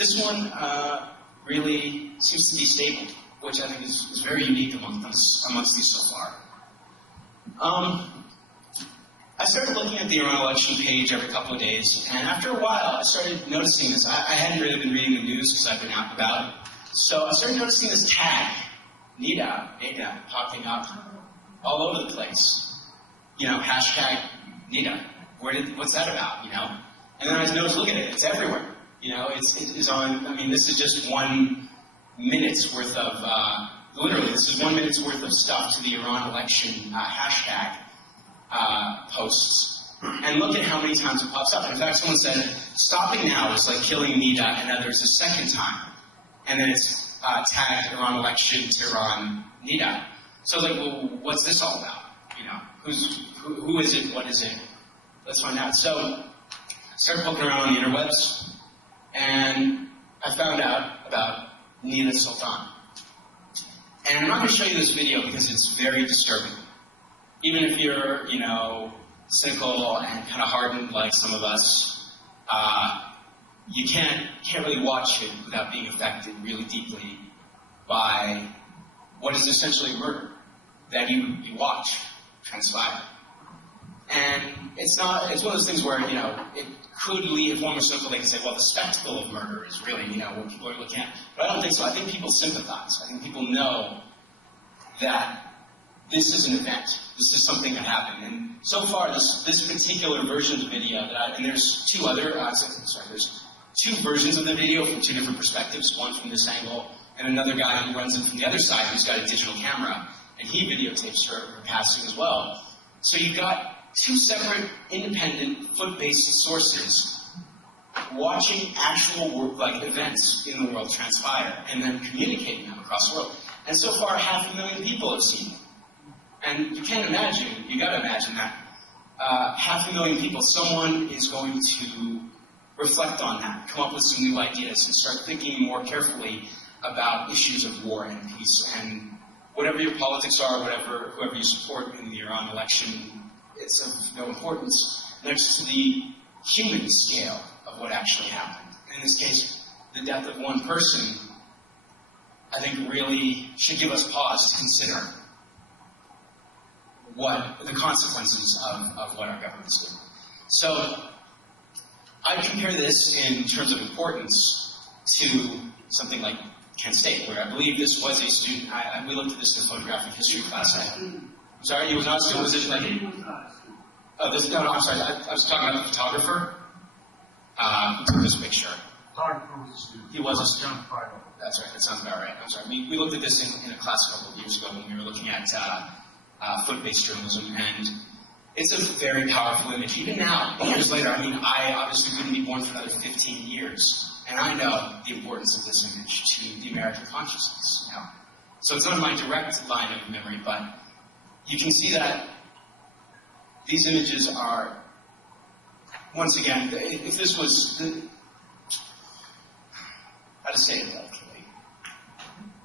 This one really seems to be stable, which I think is very unique amongst these so far. I started looking at the Iran election page every couple of days, and after a while, I started noticing this. I hadn't really been reading the news because I've been out and about, so I started noticing this tag, Nida, popping up all over the place. You know, hashtag Nida. What's that about, you know? And then I noticed, look at it, it's everywhere. You know, it's on, I mean, this is just 1 minute's worth of, literally, this is 1 minute's worth of stuff to the Iran election hashtag posts. And look at how many times it pops up. In fact, someone said, stopping now is like killing Nida, and then there's a second time. And then it's tagged Iran election, Tehran, Nida. So like, well, what's this all about? You know, who is it? What is it? Let's find out. So I started poking around on the interwebs, and I found out about Nida Sultan. And I'm not going to show you this video because it's very disturbing. Even if you're, you know, cynical and kind of hardened like some of us, you can't really watch it without being affected really deeply by what is essentially a murder that you watch transpire. And it's one of those things where, you know, it could lead, if one were cynical, they could say, well, the spectacle of murder is really, you know, what people are looking at. But I don't think so. I think people sympathize. I think people know that this is an event. This is something that happened. And so far, this particular version of the video, and there's two other, there's two versions of the video from two different perspectives, one from this angle, and another guy who runs in from the other side who's got a digital camera, and he videotapes her passing as well. So you've got two separate, independent, foot-based sources watching actual events in the world transpire, and then communicating them across the world. And so far, 500,000 people have seen it. And you can't imagine, you gotta imagine that 500,000 people, someone is going to reflect on that, come up with some new ideas, and start thinking more carefully about issues of war and peace. And whatever your politics are, whoever you support in the Iran election, it's of no importance next to the human scale of what actually happened. In this case, the death of one person, I think really should give us pause to consider what the consequences of what our government's doing. So I compare this in terms of importance to something like Kent State, where I believe this was a student. We looked at this in a photographic history class. I'm sorry, he was not a student. Was it like? Oh, no, I'm sorry. I was talking about the photographer who took this picture. Photographer was a student. He was a student. That's right. That sounds about right. I'm sorry. We looked at this in a class a couple of years ago when we were looking at foot-based journalism, and it's a very powerful image. Even now, years later, I mean, I obviously wouldn't be born for another 15 years, and I know the importance of this image to the American consciousness. You know? So it's not my direct line of memory, but you can see that these images are, once again, if this was, how to say it delicately,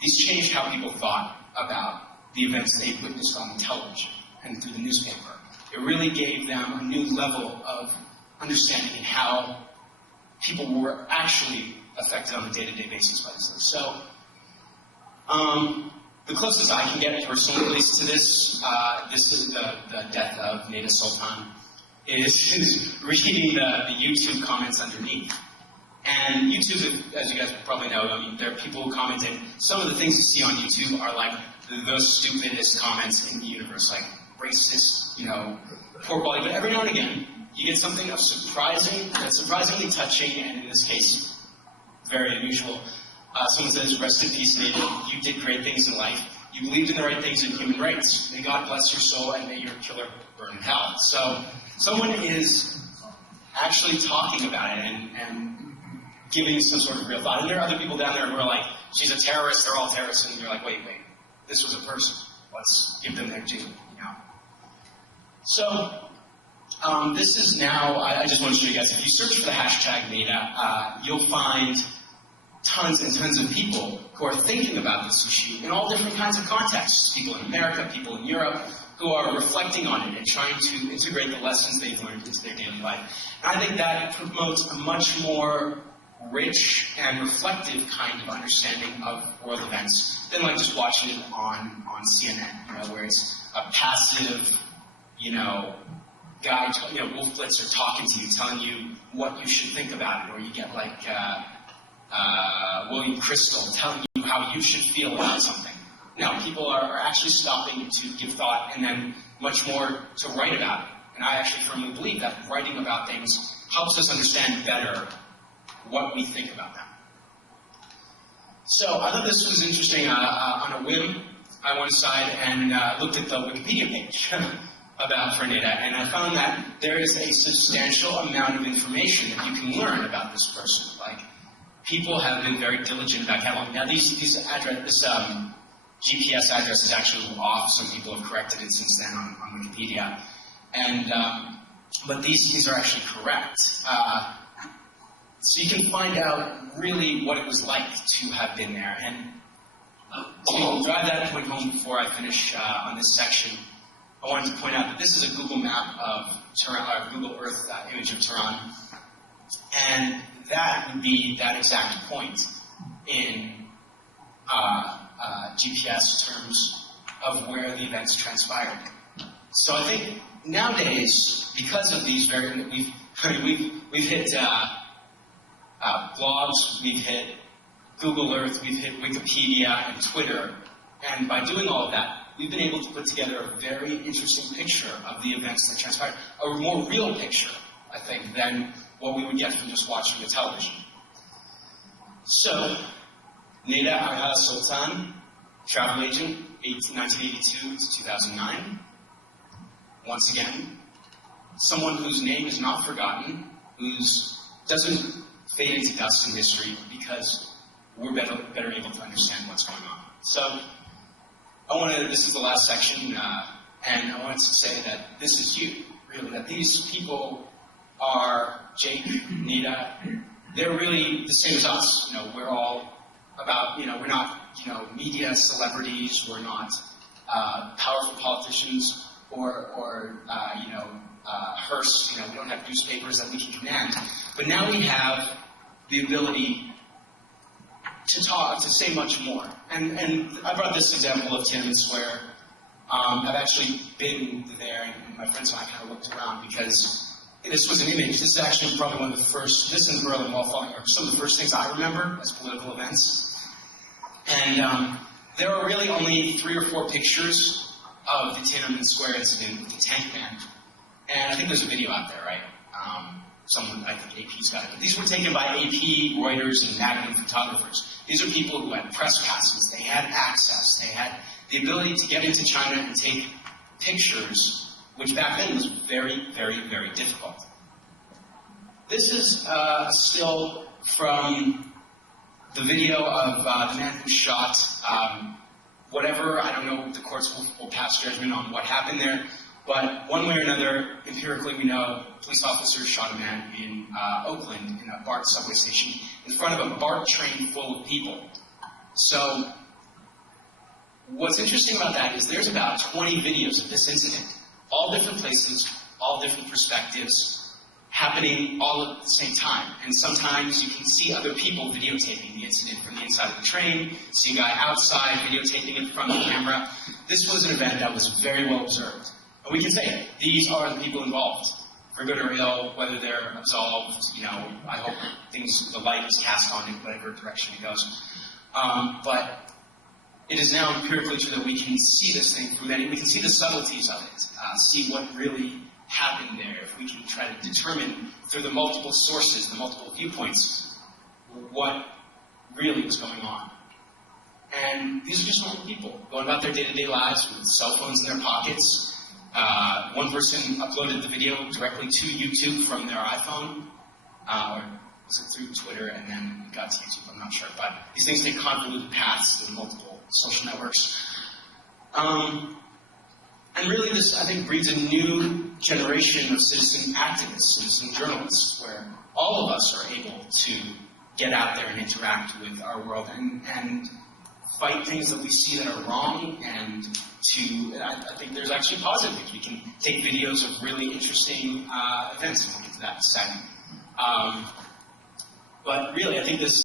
these changed how people thought about the events they witnessed on television and through the newspaper. It really gave them a new level of understanding in how people were actually affected on a day-to-day basis by this thing. So, the closest I can get personally, at least to this, this is the death of Nida Sultan, is reading the YouTube comments underneath. And YouTube, as you guys probably know, I mean, there are people commenting. Some of the things you see on YouTube are like the stupidest comments in the universe, like racist, you know, poor quality. But every now and again, you get something of surprisingly touching, and in this case, very unusual. Someone says, "Rest in peace, Nida. You did great things in life. You believed in the right things in human rights. May God bless your soul, and may your killer burn in hell." So someone is actually talking about it and giving some sort of real thought. And there are other people down there who are like, "She's a terrorist. They're all terrorists," and you're like, "Wait. This was a person. Let's give them their due." You know. So this is now. I just want to show you guys. If you search for the hashtag Nida, you'll find tons and tons of people who are thinking about this issue in all different kinds of contexts. People in America, people in Europe, who are reflecting on it and trying to integrate the lessons they've learned into their daily life. And I think that promotes a much more rich and reflective kind of understanding of world events than like just watching it on CNN, where it's a passive, guy, Wolf Blitzer talking to you, telling you what you should think about it, or you get like William Crystal telling you how you should feel about something. No, people are actually stopping to give thought and then much more to write about it. And I actually firmly believe that writing about things helps us understand better what we think about them. So I thought this was interesting. On a whim, I went aside and looked at the Wikipedia page about Fernanda, and I found that there is a substantial amount of information that you can learn about this person. Like, people have been very diligent about cataloging. Now, this GPS address is actually off. Some people have corrected it since then on Wikipedia. And, but these are actually correct. So you can find out really what it was like to have been there. And to drive that point home before I finish on this section, I wanted to point out that this is a Google map of Tehran, Google Earth image of Tehran. And that would be that exact point in GPS terms of where the events transpired. So I think nowadays, because of these we've hit blogs, we've hit Google Earth, we've hit Wikipedia and Twitter, and by doing all of that, we've been able to put together a very interesting picture of the events that transpired, a more real picture, I think, than what we would get from just watching the television. So, Neda Agha Sultan, travel agent, 1982 to 2009. Once again, someone whose name is not forgotten, who doesn't fade into dust in history because we're better able to understand what's going on. So, this is the last section, and I wanted to say that this is you, really, that these people are Jake, Neda, they're really the same as us. We're all about, we're not, media celebrities, we're not powerful politicians or Hearst, we don't have newspapers that we can command. But now we have the ability to talk, to say much more. And I brought this example of Tiananmen Square. I've actually been there, and my friends and I kind of looked around because this was an image. This is actually probably one of the first, this and the Berlin Wall falling are some of the first things I remember as political events. And there are really only 3 or 4 pictures of the Tiananmen Square incident with the tank man. And I think there's a video out there, right? I think AP's got it. But these were taken by AP, Reuters, and Magnum photographers. These are people who had press passes. They had access. They had the ability to get into China and take pictures, which back then was very, very, very difficult. This is a still from the video of the man who shot whatever. I don't know, the courts will pass judgment on what happened there. But one way or another, empirically we know, police officers shot a man in Oakland in a BART subway station in front of a BART train full of people. So what's interesting about that is there's about 20 videos of this incident, all different places, all different perspectives, happening all at the same time. And sometimes you can see other people videotaping the incident from the inside of the train, see a guy outside videotaping it from the camera. This was an event that was very well observed. And we can say, these are the people involved, for good or ill, whether they're absolved, I hope the light is cast on it, whatever direction it goes. But it is now empirically true that we can see this thing through many, we can see the subtleties of it, see what really happened there, if we can try to determine through the multiple sources, the multiple viewpoints, what really was going on. And these are just normal people, going about their day-to-day lives with cell phones in their pockets. One person uploaded the video directly to YouTube from their iPhone, or was it through Twitter and then it got to YouTube, I'm not sure. But these things take convoluted paths to multiple social networks. And really this, I think, breeds a new generation of citizen activists, citizen journalists, where all of us are able to get out there and interact with our world and fight things that we see that are wrong, and I think there's actually positive things. We can take videos of really interesting events, and we'll get to that in a second. But really, I think this